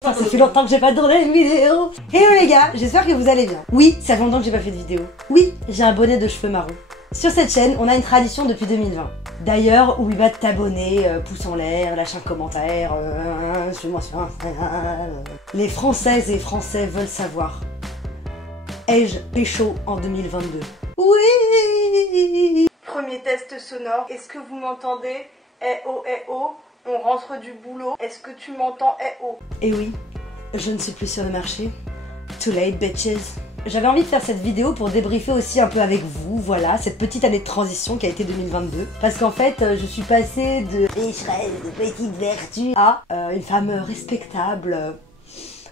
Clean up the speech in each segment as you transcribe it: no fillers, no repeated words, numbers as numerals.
Ça fait longtemps que j'ai pas tourné une vidéo. Hello les gars, j'espère que vous allez bien. Oui, ça fait longtemps que j'ai pas fait de vidéo. Oui, j'ai un bonnet de cheveux marron. Sur cette chaîne, on a une tradition depuis 2020. D'ailleurs, oublie pas de t'abonner, pouce en l'air, lâche un commentaire, suis-moi sur Instagram. Les Françaises et Français veulent savoir. Ai-je pécho en 2022? Oui. Premier test sonore, est-ce que vous m'entendez? Eh oh, eh oh. On rentre du boulot. Est-ce que tu m'entends? Eh oh. Et oui, je ne suis plus sur le marché. Too late, bitches. J'avais envie de faire cette vidéo pour débriefer aussi un peu avec vous, voilà, cette petite année de transition qui a été 2022. Parce qu'en fait, je suis passée de pécheresse, de petite vertu à une femme respectable,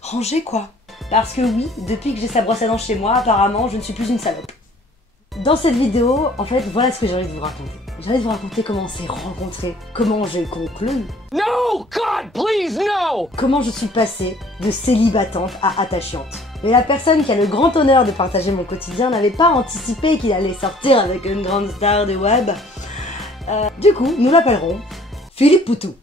rangée quoi. Parce que oui, depuis que j'ai sa brosse à dents chez moi, apparemment, je ne suis plus une salope. Dans cette vidéo, en fait, voilà ce que j'ai envie de vous raconter. J'ai envie de vous raconter comment on s'est rencontrés, comment j'ai conclu. No, God, please, no! Comment je suis passée de célibatante à attachante. Mais la personne qui a le grand honneur de partager mon quotidien n'avait pas anticipé qu'il allait sortir avec une grande star du web. Du coup, nous l'appellerons Philippe Poutou.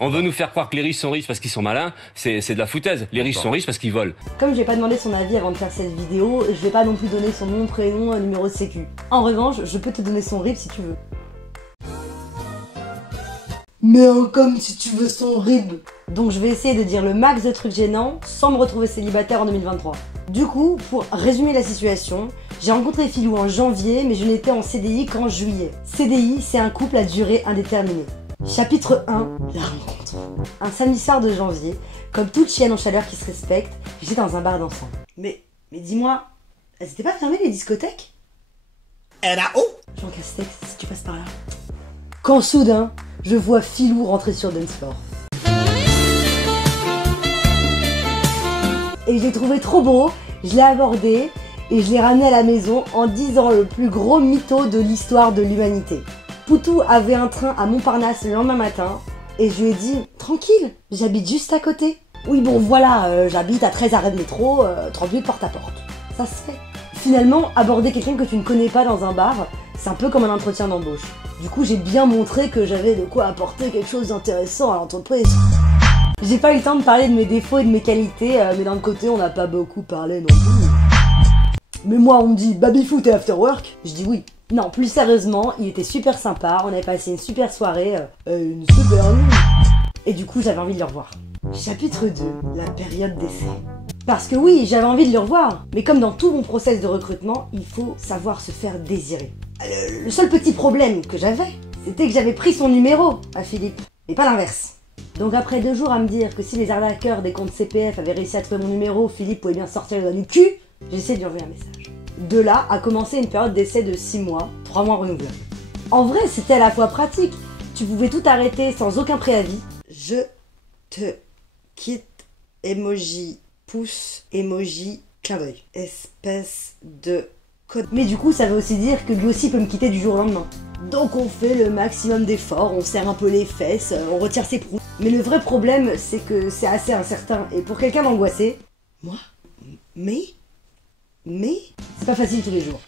On veut nous faire croire que les riches sont riches parce qu'ils sont malins, c'est de la foutaise. Les riches sont riches parce qu'ils volent. Comme j'ai pas demandé son avis avant de faire cette vidéo, je vais pas non plus donner son nom, prénom, numéro de sécu. En revanche, je peux te donner son RIB si tu veux. Mais comme si tu veux son RIB. Donc je vais essayer de dire le max de trucs gênants sans me retrouver célibataire en 2023. Du coup, pour résumer la situation, j'ai rencontré Philou en janvier, mais je n'étais en CDI qu'en juillet. CDI, c'est un couple à durée indéterminée. Chapitre 1, la rencontre. Un samedi soir de janvier, comme toute chienne en chaleur qui se respecte, j'étais dans un bar d'enfants. Mais dis-moi, elles étaient pas fermées les discothèques? Là-haut Jean Castex, si tu passes par là. Quand soudain, je vois Philou rentrer sur Dancefloor. Et je l'ai trouvé trop beau, je l'ai abordé et je l'ai ramené à la maison en disant le plus gros mytho de l'histoire de l'humanité. Poutou avait un train à Montparnasse le lendemain matin et je lui ai dit « Tranquille, j'habite juste à côté. » Oui bon voilà, j'habite à 13 arrêts de métro, 30 minutes porte à porte. Ça se fait. Finalement, aborder quelqu'un que tu ne connais pas dans un bar, c'est un peu comme un entretien d'embauche. Du coup, j'ai bien montré que j'avais de quoi apporter quelque chose d'intéressant à l'entreprise. J'ai pas eu le temps de parler de mes défauts et de mes qualités, mais d'un côté, on n'a pas beaucoup parlé non plus. Mais moi, on me dit « baby-foot et after work ?» Je dis oui. Non, plus sérieusement, il était super sympa, on avait passé une super soirée, une super nuit. Et du coup, j'avais envie de le revoir. Chapitre 2, la période d'essai. Parce que oui, j'avais envie de le revoir, mais comme dans tout bon process de recrutement, il faut savoir se faire désirer. Le seul petit problème que j'avais, c'était que j'avais pris son numéro à Philippe, et pas l'inverse. Donc après 2 jours à me dire que si les arnaqueurs des comptes CPF avaient réussi à trouver mon numéro, Philippe pouvait bien sortir le doigt du cul, j'ai essayé de lui envoyer un message. De là a commencé une période d'essai de 6 mois, 3 mois renouvelables. En vrai, c'était à la fois pratique. Tu pouvais tout arrêter sans aucun préavis. Je te quitte, emoji pouce, emoji clin d'œil. Espèce de code. Mais du coup, ça veut aussi dire que lui aussi peut me quitter du jour au lendemain. Donc on fait le maximum d'efforts, on serre un peu les fesses, on retire ses proutes. Mais le vrai problème, c'est que c'est assez incertain. Et pour quelqu'un d'angoissé, moi, mais c'est pas facile tous les jours.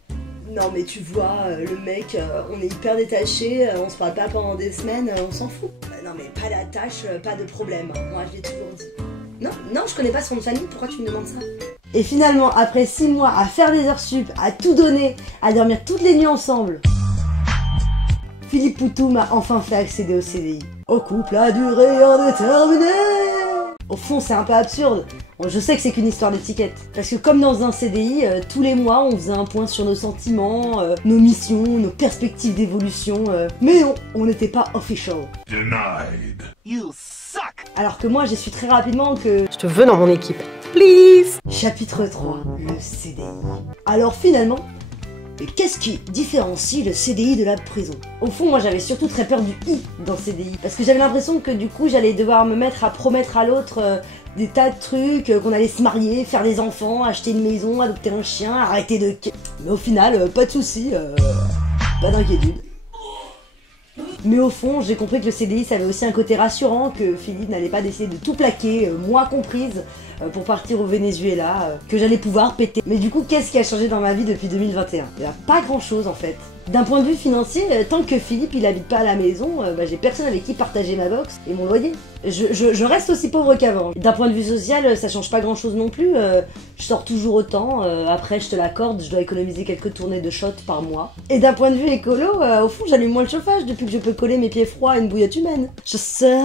Non mais tu vois, le mec, on est hyper détaché, on se parle pas pendant des semaines, on s'en fout. Non mais pas d'attache, pas de problème, moi je l'ai toujours dit. Non, je connais pas son nom de famille, pourquoi tu me demandes ça? Et finalement, après 6 mois à faire des heures sup, à tout donner, à dormir toutes les nuits ensemble, Philippe Poutou m'a enfin fait accéder au CDI. Au couple à durée indéterminée. Au fond, c'est un peu absurde. Bon, je sais que c'est qu'une histoire d'étiquette. Parce que comme dans un CDI, tous les mois, on faisait un point sur nos sentiments, nos missions, nos perspectives d'évolution. Mais non, on n'était pas official. Denied. You suck. Alors que moi, j'ai su très rapidement que... Je te veux dans mon équipe. Please. Chapitre 3, le CDI. Alors finalement, qu'est-ce qui différencie le CDI de la prison? Au fond, moi j'avais surtout très peur du I dans CDI. Parce que j'avais l'impression que du coup, j'allais devoir me mettre à promettre à l'autre des tas de trucs, qu'on allait se marier, faire des enfants, acheter une maison, adopter un chien, arrêter de... Mais au final, pas de soucis, pas d'inquiétude. Mais au fond, j'ai compris que le CDI, ça avait aussi un côté rassurant, que Philippe n'allait pas décider de tout plaquer, moi comprise, pour partir au Venezuela, que j'allais pouvoir péter. Mais du coup, qu'est-ce qui a changé dans ma vie depuis 2021? Il n'y a pas grand chose en fait. D'un point de vue financier, tant que Philippe il habite pas à la maison, j'ai personne avec qui partager ma box et mon loyer. Je reste aussi pauvre qu'avant. D'un point de vue social, ça change pas grand chose non plus. Je sors toujours autant, après je te l'accorde, je dois économiser quelques tournées de shots par mois. Et d'un point de vue écolo, au fond j'allume moins le chauffage depuis que je peux coller mes pieds froids à une bouillotte humaine. Je serai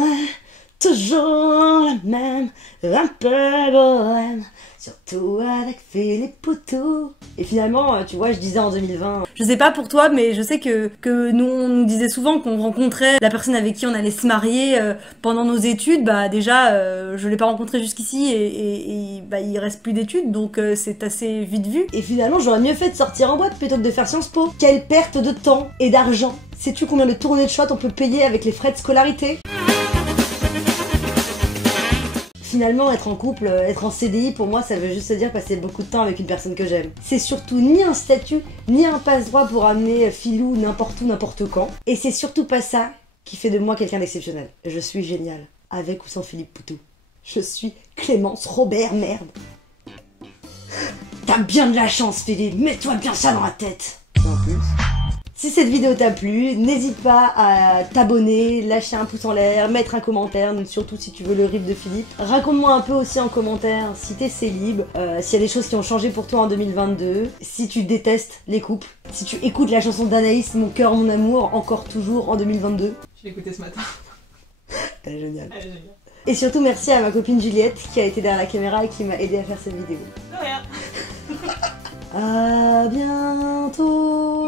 toujours la même, un peu bohème, surtout avec Philippe Poutou. Et finalement, tu vois, je disais en 2020... Je sais pas pour toi, mais je sais que nous, on nous disait souvent qu'on rencontrait la personne avec qui on allait se marier pendant nos études. Bah déjà, je l'ai pas rencontré jusqu'ici et il reste plus d'études, donc c'est assez vite vu. Et finalement, j'aurais mieux fait de sortir en boîte plutôt que de faire Sciences Po. Quelle perte de temps et d'argent. Sais-tu combien de tournées de shots on peut payer avec les frais de scolarité ? Finalement, être en couple, être en CDI, pour moi, ça veut juste dire passer beaucoup de temps avec une personne que j'aime. C'est surtout ni un statut, ni un passe-droit pour amener Philou n'importe où, n'importe quand. Et c'est surtout pas ça qui fait de moi quelqu'un d'exceptionnel. Je suis géniale, avec ou sans Philippe Poutou. Je suis Clémence Robert, merde. T'as bien de la chance, Philippe, mets-toi bien ça dans la tête. En plus... Si cette vidéo t'a plu, n'hésite pas à t'abonner, lâcher un pouce en l'air, mettre un commentaire, surtout si tu veux le riff de Philippe. Raconte-moi un peu aussi en commentaire si t'es célib, s'il y a des choses qui ont changé pour toi en 2022, si tu détestes les couples, si tu écoutes la chanson d'Anaïs, Mon cœur, mon amour, encore toujours en 2022. Je l'ai écouté ce matin. Elle est géniale. Elle est géniale. Et surtout merci à ma copine Juliette qui a été derrière la caméra et qui m'a aidé à faire cette vidéo. De rien. À bientôt.